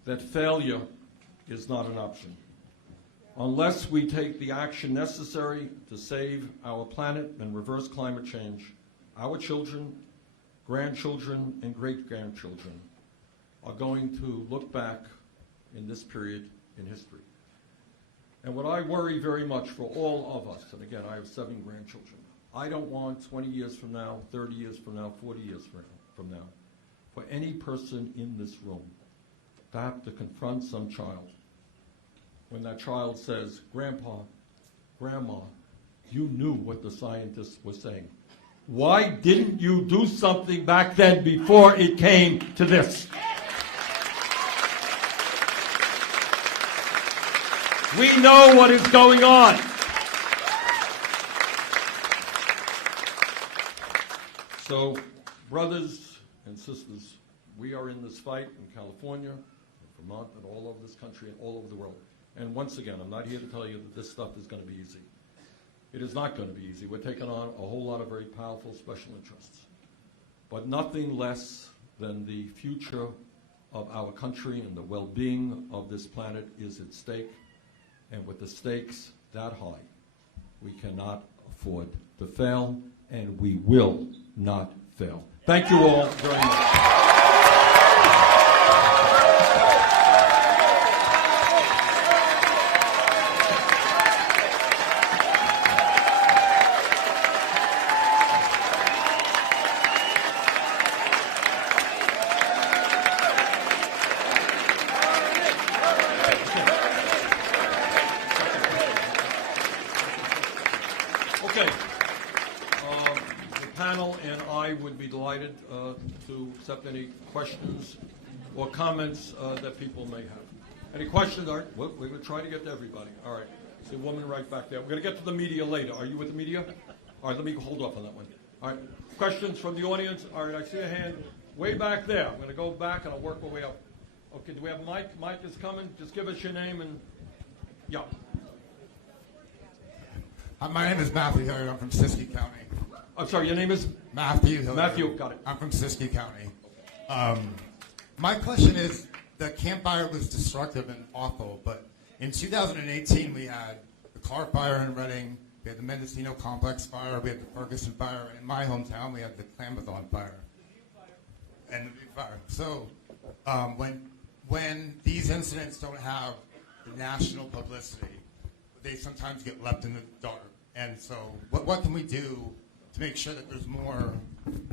that failure is not an option. Unless we take the action necessary to save our planet and reverse climate change, our children, grandchildren, and great-grandchildren are going to look back in this period in history. And what I worry very much for all of us, and again, I have 7 grandchildren, I don't want 20 years from now, 30 years from now, 40 years from now, for any person in this room to have to confront some child when that child says, Grandpa, Grandma, you knew what the scientists were saying. Why didn't you do something back then before it came to this? We know what is going on. So, brothers and sisters, we are in this fight in California, in Vermont, and all over this country and all over the world. And once again, I'm not here to tell you that this stuff is going to be easy. It is not going to be easy. We're taking on a whole lot of very powerful special interests. But nothing less than the future of our country and the well-being of this planet is at stake. And with the stakes that high, we cannot afford to fail, and we will not fail. Thank you all very much. Okay. The panel and I would be delighted to accept any questions or comments that people may have. Any questions? All right. Well, we're going to try to get to everybody. All right. See a woman right back there. We're going to get to the media later. Are you with the media? All right. Let me hold off on that one. All right. Questions from the audience? All right. I see a hand way back there. I'm going to go back and I'll work my way up. Okay. Do we have Mike? Mike is coming. Just give us your name and yeah. My name is Matthew Hilliard. I'm from Siskiyou County. I'm sorry, your name is? Matthew Hilliard. Matthew, got it. I'm from Siskiyou County. My question is, the campfire was destructive and awful, but in 2018 we had the Clark fire in Reading, we had the Mendocino Complex fire, we had the Ferguson fire, and in my hometown we had the Clamathon fire. And the big fire. So when these incidents don't have the national publicity, they sometimes get left in the dark. And so what can we do to make sure that there's more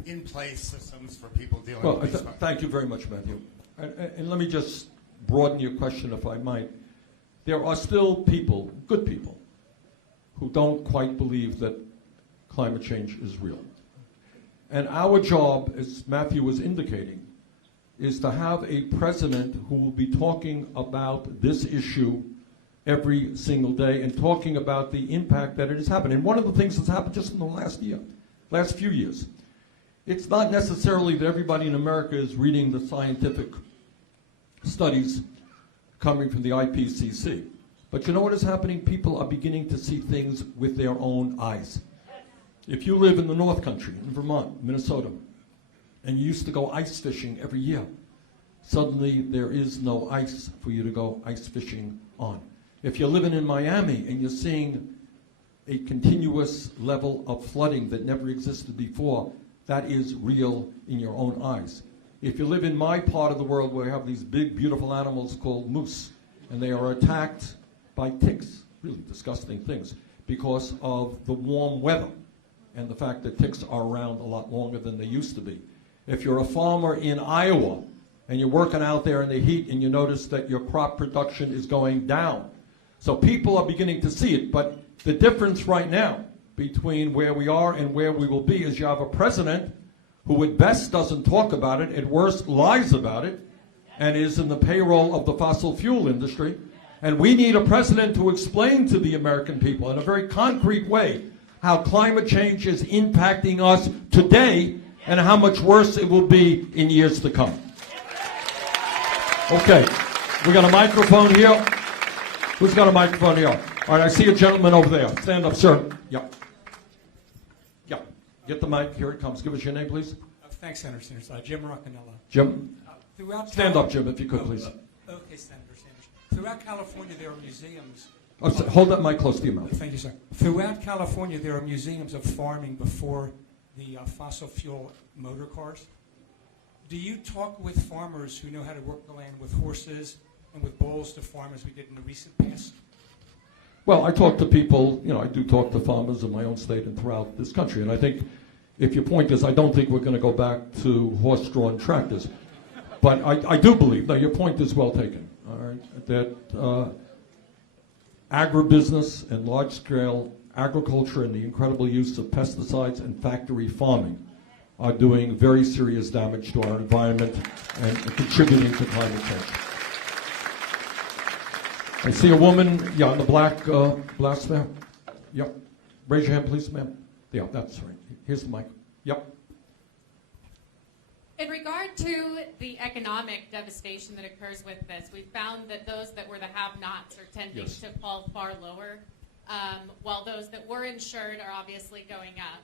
in-place systems for people dealing with these fires? Thank you very much, Matthew. And let me just broaden your question, if I might. There are still people, good people, who don't quite believe that climate change is real. And our job, as Matthew was indicating, is to have a president who will be talking about this issue every single day and talking about the impact that it has happened. And one of the things that's happened just in the last few years, it's not necessarily that everybody in America is reading the scientific studies coming from the IPCC, But you know what is happening? People are beginning to see things with their own eyes. If you live in the North Country, in Vermont, Minnesota, and you used to go ice fishing every year, suddenly there is no ice for you to go ice fishing on. If you're living in Miami and you're seeing a continuous level of flooding that never existed before, that is real in your own eyes. If you live in my part of the world where we have these big, beautiful animals called moose, and they are attacked by ticks, really disgusting things, because of the warm weather and the fact that ticks are around a lot longer than they used to be. If you're a farmer in Iowa and you're working out there in the heat and you notice that your crop production is going down. So people are beginning to see it, but the difference right now between where we are and where we will be is you have a president who at best doesn't talk about it, at worst lies about it, and is in the payroll of the fossil fuel industry. And we need a president to explain to the American people in a very concrete way how climate change is impacting us today and how much worse it will be in years to come. Okay, we got a microphone here. Who's got a microphone here? All right, I see a gentleman over there. Stand up, sir. Yep. Yep. Get the mic. Here it comes. Give us your name, please. Thanks, Senator Sanders. Jim Roccanella. Jim. Stand up, Jim, if you could, please. Okay, Senator Sanders. Throughout California, there are museums. Oh, hold that mic close to your mouth. Thank you, sir. Throughout California, there are museums of farming before the fossil fuel motor cars. Do you talk with farmers who know how to work the land with horses and with bulls to farm as we did in the recent past? Well, I talk to people, I do talk to farmers in my own state and throughout this country. And I think if your point is, I don't think we're going to go back to horse-drawn tractors. But I do believe, your point is well taken, all right, that agribusiness and large-scale agriculture and the incredible use of pesticides and factory farming are doing very serious damage to our environment and contributing to climate change. I see a woman, in the black blouse there. Yep. Raise your hand, please, ma'am. Yeah, that's right. Here's the mic. Yep. In regard to the economic devastation that occurs with this, we found that those that were the have-nots are tending to fall far lower, while those that were insured are obviously going up.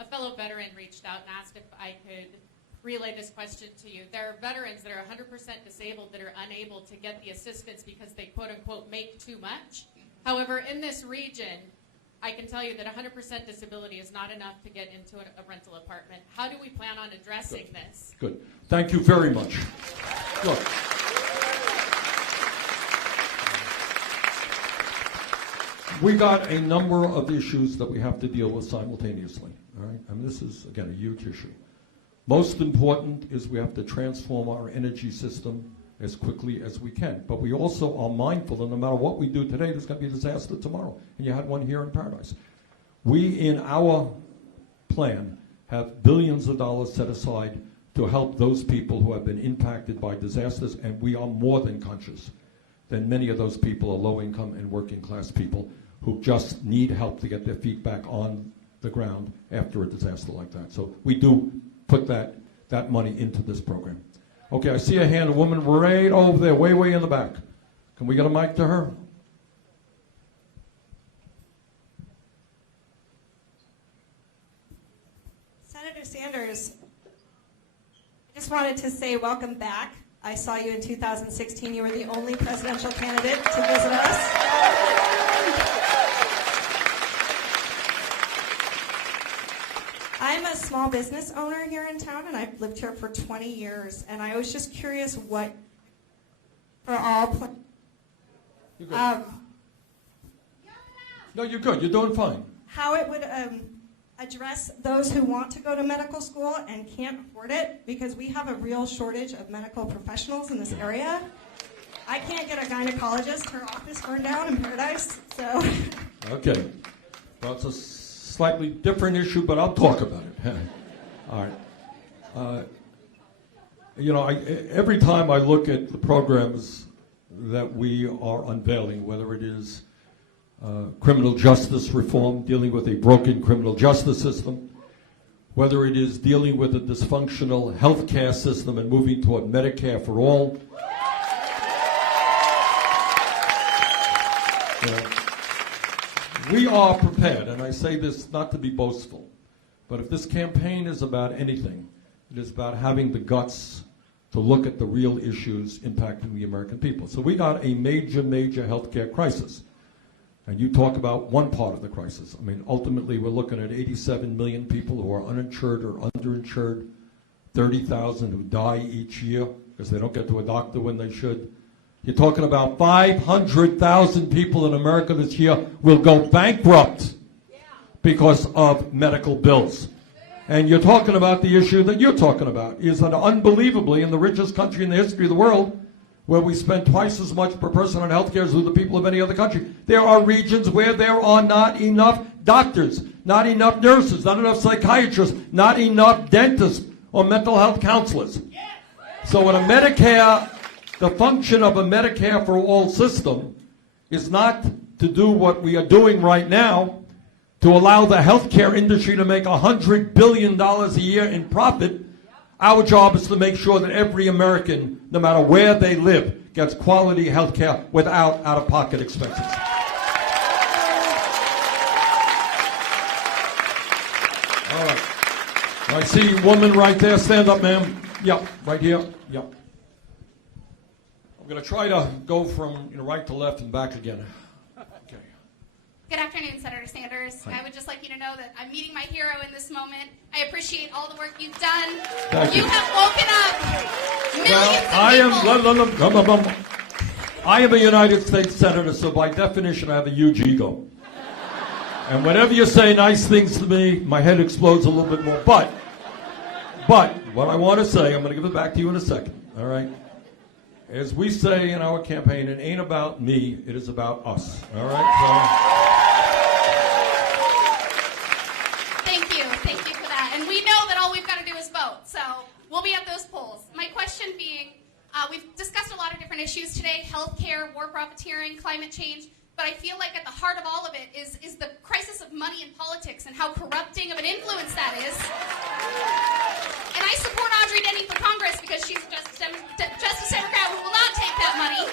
A fellow veteran reached out and asked if I could relay this question to you. There are veterans that are 100% disabled that are unable to get the assistance because they quote-unquote make too much. However, in this region, I can tell you that 100% disability is not enough to get into a rental apartment. How do we plan on addressing this? Good. Thank you very much. Look. We got a number of issues that we have to deal with simultaneously. All right? This is, again, a huge issue. Most important is we have to transform our energy system as quickly as we can. But we also are mindful that no matter what we do today, there's going to be a disaster tomorrow. And you had one here in Paradise. We, in our plan, have billions of dollars set aside to help those people who have been impacted by disasters, and we are more than conscious that many of those people are low-income and working-class people who just need help to get their feet back on the ground after a disaster like that. So we do put that money into this program. Okay, I see a hand, a woman right over there, way in the back. Can we get a mic to her? Senator Sanders, I just wanted to say welcome back. I saw you in 2016. You were the only presidential candidate to visit us. I'm a small business owner here in town, and I've lived here for 20 years. And I was just curious what, for all... You're good. No, you're good. You're doing fine. How it would address those who want to go to medical school and can't afford it, because we have a real shortage of medical professionals in this area. I can't get a gynecologist. Her office burned down in Paradise, so... Okay. Well, it's a slightly different issue, but I'll talk about it. All right. Every time I look at the programs that we are unveiling, whether it is criminal justice reform, dealing with a broken criminal justice system, whether it is dealing with a dysfunctional health care system and moving toward Medicare for all, You know, we are prepared, and I say this not to be boastful, but if this campaign is about anything, it is about having the guts to look at the real issues impacting the American people. So we got a major, major healthcare crisis. And you talk about one part of the crisis. I mean, ultimately, we're looking at 87 million people who are uninsured or underinsured, 30,000 who die each year because they don't get to a doctor when they should. You're talking about 500,000 people in America this year will go bankrupt because of medical bills. And you're talking about the issue that you're talking about, is that unbelievably, in the richest country in the history of the world, where we spend twice as much per person on health care as do the people of any other country, there are regions where there are not enough doctors, not enough nurses, not enough psychiatrists, not enough dentists or mental health counselors. So when a Medicare, the function of a Medicare for all system is not to do what we are doing right now, to allow the healthcare industry to make $100 billion a year in profit. Our job is to make sure that every American, no matter where they live, gets quality health care without out-of-pocket expenses. All right. I see a woman right there. Stand up, ma'am. Yep, right here. Yep. I'm going to try to go from right to left and back again. Okay. Good afternoon, Senator Sanders. Hi. I would just like you to know that I'm meeting my hero in this moment. I appreciate all the work you've done. Thank you. have woken up millions of people. I am a United States Senator, so by definition I have a huge ego. And whenever you say nice things to me, my head explodes a little bit more. But what I want to say, I'm going to give it back to you in a second, all right? As we say in our campaign, it ain't about me, it is about us, all right? Thank you for that. And we know that all we've got to do is vote, so we'll be at those polls. My question being, we've discussed a lot of different issues today, healthcare, war profiteering, climate change, but I feel like at the heart of all of it is the crisis of money in politics and how corrupting of an influence that is. And I support Audrey Denny for Congress because she's a Justice Democrat who will not take that money.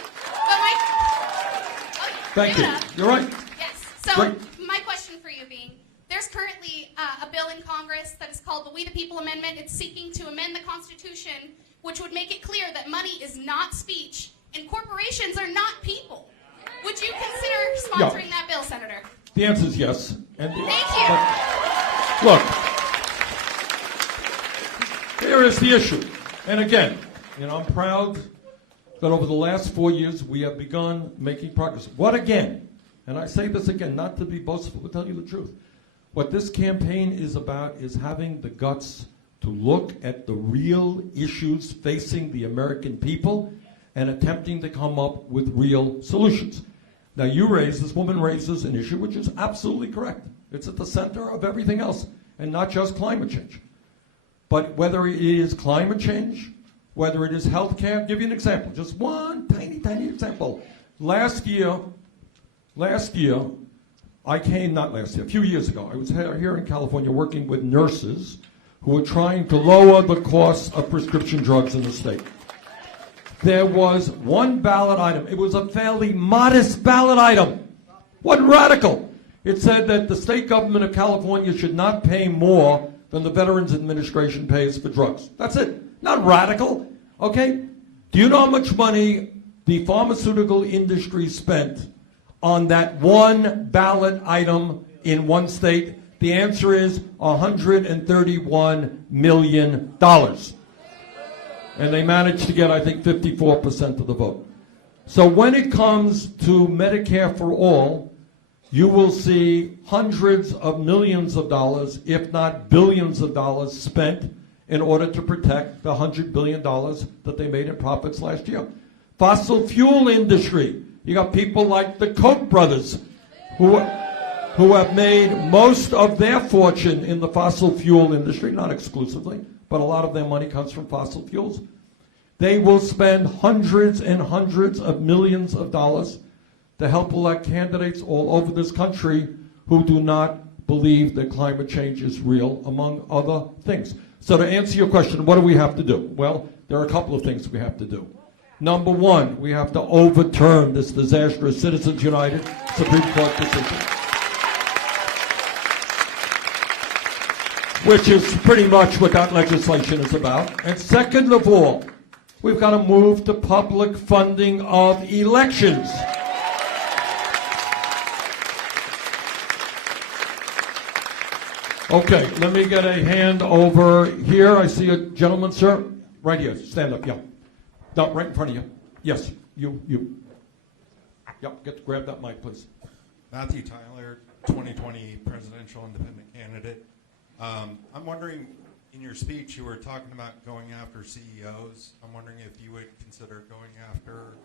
But Thank you. You're right. Yes. So Great. my question for you being, there's currently a bill in Congress that is called the We the People Amendment. It's seeking to amend the Constitution, which would make it clear that money is not speech and corporations are not people. Would you consider sponsoring that bill, Senator? The answer is yes. And Thank you. Look, here is the issue. And again, I'm proud that over the last 4 years we have begun making progress. What again? And I say this again, not to be boastful, but tell you the truth. What this campaign is about is having the guts to look at the real issues facing the American people and attempting to come up with real solutions. Now this woman raises an issue which is absolutely correct. It's at the center of everything else, and not just climate change. But whether it is climate change, whether it is health care, I'll give you an example, just one tiny, tiny example. A few years ago, I was here in California working with nurses who were trying to lower the cost of prescription drugs in the state. There was one ballot item. It was a fairly modest ballot item. Wasn't radical. It said that the state government of California should not pay more than the Veterans Administration pays for drugs. That's it. Not radical. Okay? Do you know how much money the pharmaceutical industry spent on that one ballot item in one state? The answer is $131 million. And they managed to get, I think, 54% of the vote. So when it comes to Medicare for all, you will see hundreds of millions of dollars, if not billions of dollars, spent in order to protect the $100 billion that they made in profits last year. Fossil fuel industry. You got people like the Koch brothers who have made most of their fortune in the fossil fuel industry, not exclusively, but a lot of their money comes from fossil fuels. They will spend hundreds and hundreds of millions of dollars to help elect candidates all over this country who do not believe that climate change is real, among other things. So to answer your question, what do we have to do? Well, there are a couple of things we have to do. Number one, we have to overturn this disastrous Citizens United Supreme Court decision, which is pretty much what that legislation is about. And second of all, we've got to move to public funding of elections. Okay, let me get a hand over here. I see a gentleman, sir. Right here. Stand up, yeah. No, right in front of you. Yes, you. Yep, grab that mic, please. Matthew Tyler, 2020 presidential independent candidate. I'm wondering, in your speech, you were talking about going after CEOs. I'm wondering if you would consider going after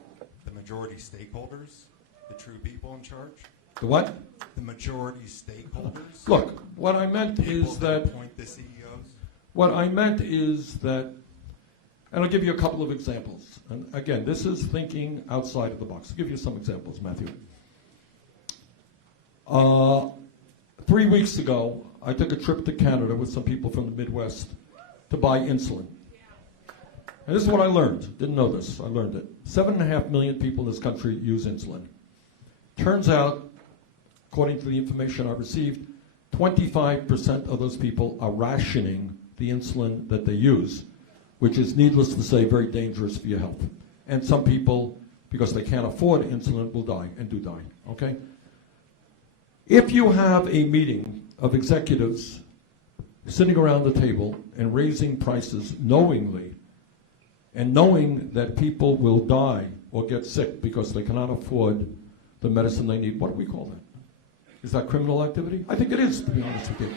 the majority stakeholders, the true people in charge. The what? The majority stakeholders. Look, what I meant is that appoint the CEOs. What I meant is that, and I'll give you a couple of examples. And again, this is thinking outside of the box. I'll give you some examples, Matthew. 3 weeks ago, I took a trip to Canada with some people from the Midwest to buy insulin. And this is what I learned. Didn't know this. I learned it. 7.5 million people in this country use insulin. Turns out, according to the information I received, 25% of those people are rationing the insulin that they use, which is, needless to say, very dangerous for your health. And some people, because they can't afford insulin, will die and do die, okay? If you have a meeting of executives sitting around the table and raising prices knowingly, and knowing that people will die or get sick because they cannot afford the medicine they need, what do we call that? Is that criminal activity? I think it is, to be honest with you.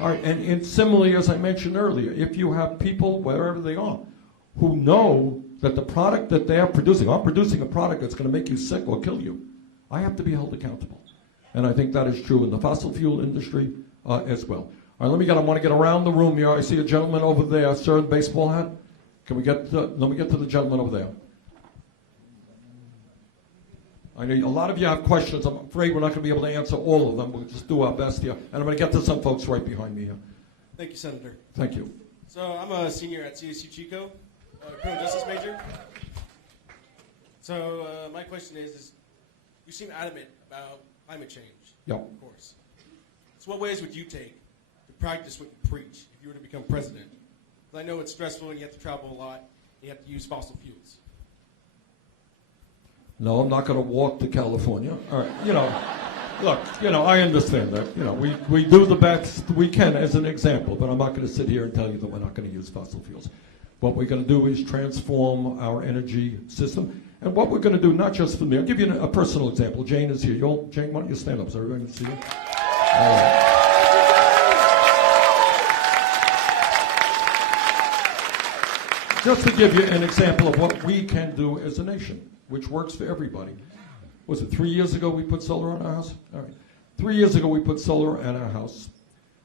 All right, and similarly, as I mentioned earlier, if you have people, wherever they are, who know that the product that they are producing, I'm producing a product that's going to make you sick or kill you, I have to be held accountable. And I think that is true in the fossil fuel industry as well. All right, I want to get around the room here. I see a gentleman over there, sir, in the baseball hat. Let me get to the gentleman over there. I know a lot of you have questions. I'm afraid we're not going to be able to answer all of them. We'll just do our best here. And I'm going to get to some folks right behind me here. Thank you, Senator. Thank you. So I'm a senior at CSU Chico, criminal justice major. So my question is you seem adamant about climate change. Yep. Of course. So what ways would you take to practice what you preach if you were to become president? Because I know it's stressful and you have to travel a lot and you have to use fossil fuels. No, I'm not going to walk to California. All right, look, I understand that. We do the best we can as an example, but I'm not going to sit here and tell you that we're not going to use fossil fuels. What we're going to do is transform our energy system. And what we're going to do, not just for me, I'll give you a personal example. Jane is here. Jane, why don't you stand up so everybody can see you? All right. Just to give you an example of what we can do as a nation, which works for everybody. Was it 3 years ago we put solar on our house? All right. 3 years ago we put solar on our house.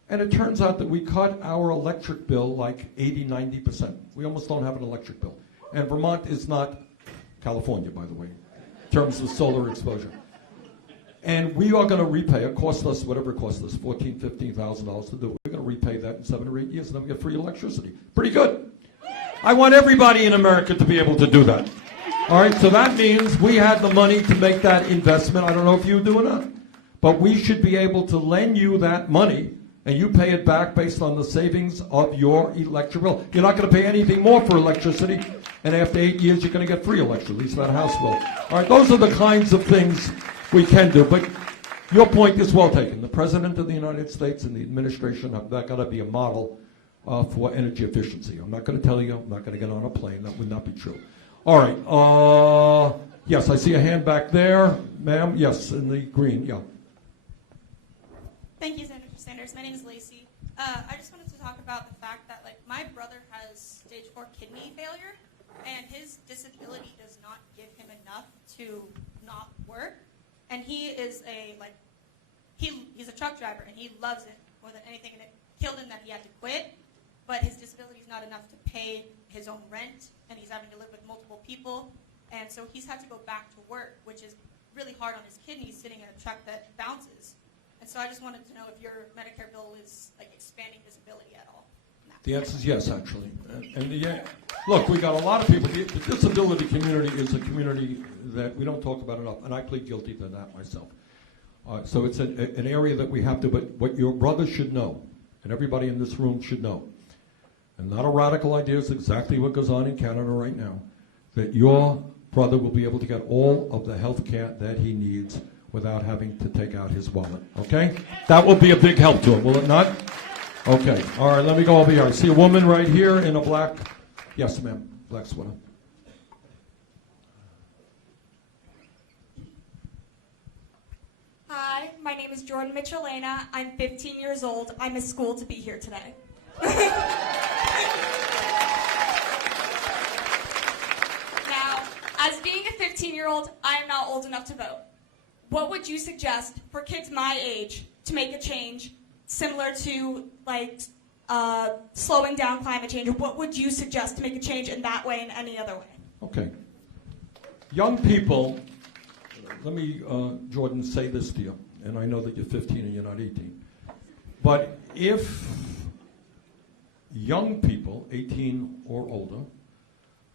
And it turns out that we cut our electric bill like 80, 90%. We almost don't have an electric bill. And Vermont is not California, by the way, in terms of solar exposure. And we are going to repay, it cost us whatever it cost us, $14,000, $15,000 to do it. We're going to repay that in 7 or 8 years, and then we get free electricity. Pretty good. I want everybody in America to be able to do that. All right, so that means we had the money to make that investment. I don't know if you do or not. But we should be able to lend you that money, and you pay it back based on the savings of your electric bill. You're not going to pay anything more for electricity, and after 8 years, you're going to get free electricity, at least that house will. All right, those are the kinds of things we can do. But your point is well taken. The President of the United States and the administration have got to be a model for energy efficiency. I'm not going to tell you. I'm not going to get on a plane. That would not be true. All right. Yes, I see a hand back there. Ma'am, yes, in the green, yeah. Thank you, Senator Sanders. My name is Lacey. I just wanted to talk about the fact that, my brother has stage 4 kidney failure, and his disability does not give him enough to not work. And he is he's a truck driver, and he loves it more than anything, and it killed him that he had to quit. But his disability is not enough to pay his own rent, and he's having to live with multiple people. And so he's had to go back to work, which is really hard on his kidneys sitting in a truck that bounces. And so I just wanted to know if your Medicare bill is expanding disability at all. The answer is yes, actually. Look, we got a lot of people. The disability community is a community that we don't talk about enough, and I plead guilty to that myself. So it's an area that we have to, but what your brother should know, and everybody in this room should know, and not a radical idea, is exactly what goes on in Canada right now, that your brother will be able to get all of the health care that he needs without having to take out his wallet, okay? That will be a big help to him, will it not? Okay, all right, let me go over here. I see a woman right here in a black, yes ma'am, black sweater. Hi, my name is Jordan Mitchell-Lana. I'm 15 years old. I miss school to be here today. Now, as being a 15-year-old, I am not old enough to vote. What would you suggest for kids my age to make a change similar to, like, slowing down climate change? What would you suggest to make a change in that way and any other way? Okay. Young people, let me, Jordan, say this to you, and I know that you're 15 and you're not 18. But if young people, 18 or older,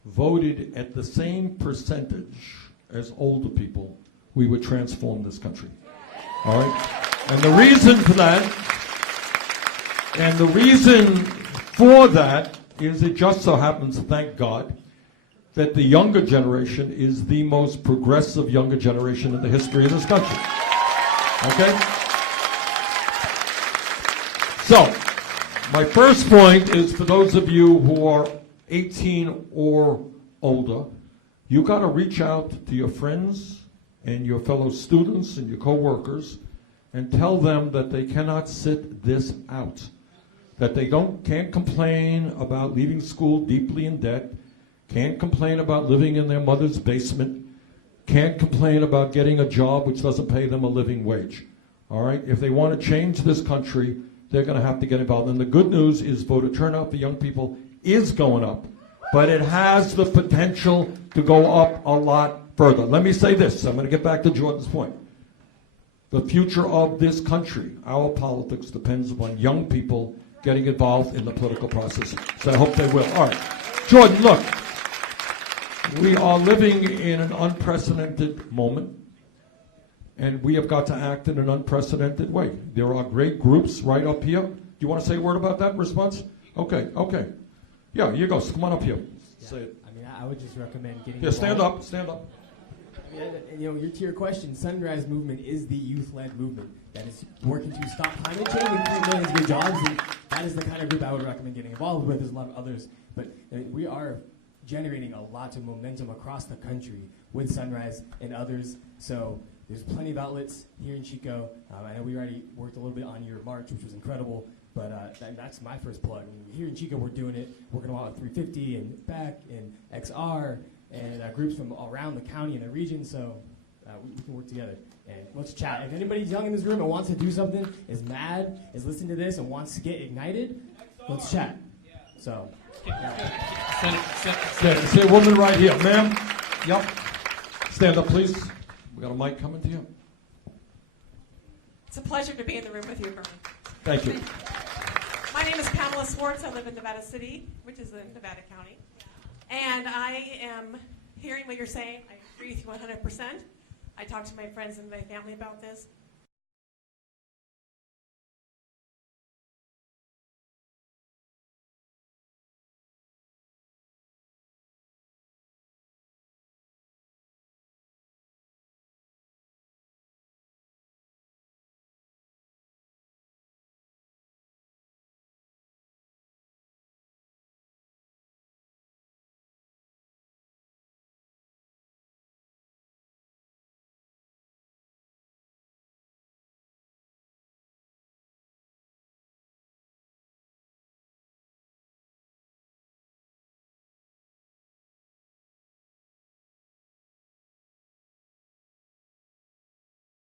voted at the same percentage as older people, we would transform this country. All right? And the reason for that, is it just so happens, thank God, that the younger generation is the most progressive younger generation in the history of this country. Okay? So, my first point is for those of you who are 18 or older, you got to reach out to your friends and your fellow students and your co-workers and tell them that they cannot sit this out, that they can't complain about leaving school deeply in debt, can't complain about living in their mother's basement, can't complain about getting a job which doesn't pay them a living wage. All right? If they want to change this country, they're going to have to get involved. And the good news is voter turnout for young people is going up, but it has the potential to go up a lot further. Let me say this. I'm going to get back to Jordan's point. The future of this country, our politics, depends upon young people getting involved in the political process. So I hope they will. All right. Jordan, look. We are living in an unprecedented moment, and we have got to act in an unprecedented way. There are great groups right up here. Do you want to say a word about that in response? Okay. Yeah, you go. So come on up here. Yeah. Say it. I mean, I would just recommend getting Here, stand involved. up. Stand up. You know, to your question, Sunrise Movement is the youth-led movement that is working to stop climate change and create millions of good jobs, and that is the kind of group I would recommend getting involved with. There's a lot of others, but we are generating a lot of momentum across the country with Sunrise and others, so there's plenty of outlets here in Chico. I know we already worked a little bit on your march, which was incredible, but that's my first plug. I mean, here in Chico, we're doing it, working along with 350 and Beck and XR, and groups from around the county and the region, so we can work together. And let's chat. If anybody's young in this room and wants to do something, is mad, is listening to this, and wants to get ignited, let's chat. So, Say a woman right here. Ma'am? Yep. Stand up, please. We got a mic coming to you. It's a pleasure to be in the room with you, Bernie. Thank you. My name is Pamela Swartz. I live in Nevada City, which is in Nevada County. And I am hearing what you're saying. I agree with you 100%. I talk to my friends and my family about this.